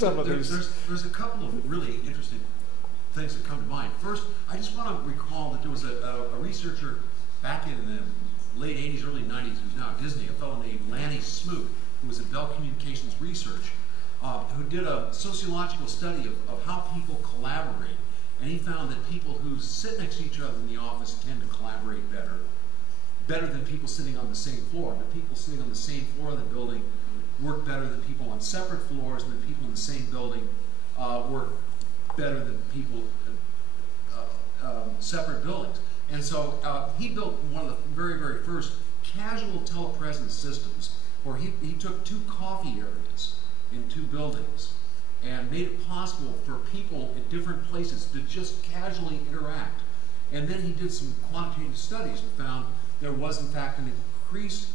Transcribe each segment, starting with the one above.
some of these. There's a couple of really interesting things that come to mind. First, I just want to recall that there was a researcher back in the late 80s, early 90s, who's now at Disney, a fellow named Lanny Smoot, who was at Bell Communications Research, who did a sociological study of how people collaborate. And he found that people who sit next to each other in the office tend to collaborate better than people sitting on the same floor. The people sitting on the same floor of the building work better than people on separate floors, and the people in the same building work better than people separate buildings. And so he built one of the very, very first casual telepresence systems, where he took 2 coffee areas in 2 buildings and made it possible for people in different places to just casually interact. And then he did some quantitative studies and found there was in fact an increased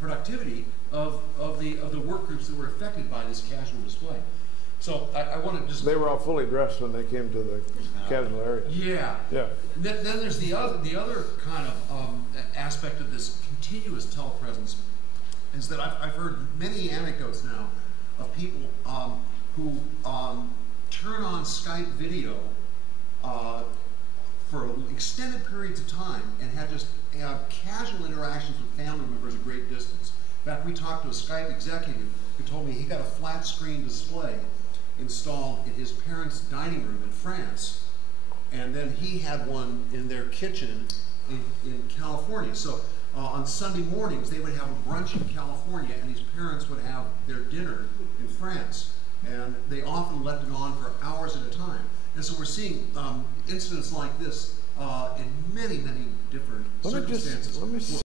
productivity of the work groups that were affected by this casual display. So I want to just... They were all fully dressed when they came to the casual area. Yeah. Yeah. Then there's the other kind of aspect of this continuous telepresence is that I've heard many anecdotes now of people who turn on Skype video for extended periods of time and have casual interactions with family members at great distance. In fact, we talked to a Skype executive who told me he got a flat screen display installed in his parents' dining room in France, and then he had one in their kitchen in California. So on Sunday mornings they would have a brunch in California, and his parents would have their dinner in France, and they often left it on for hours at a time. And so we're seeing incidents like this in many, many different circumstances. Let me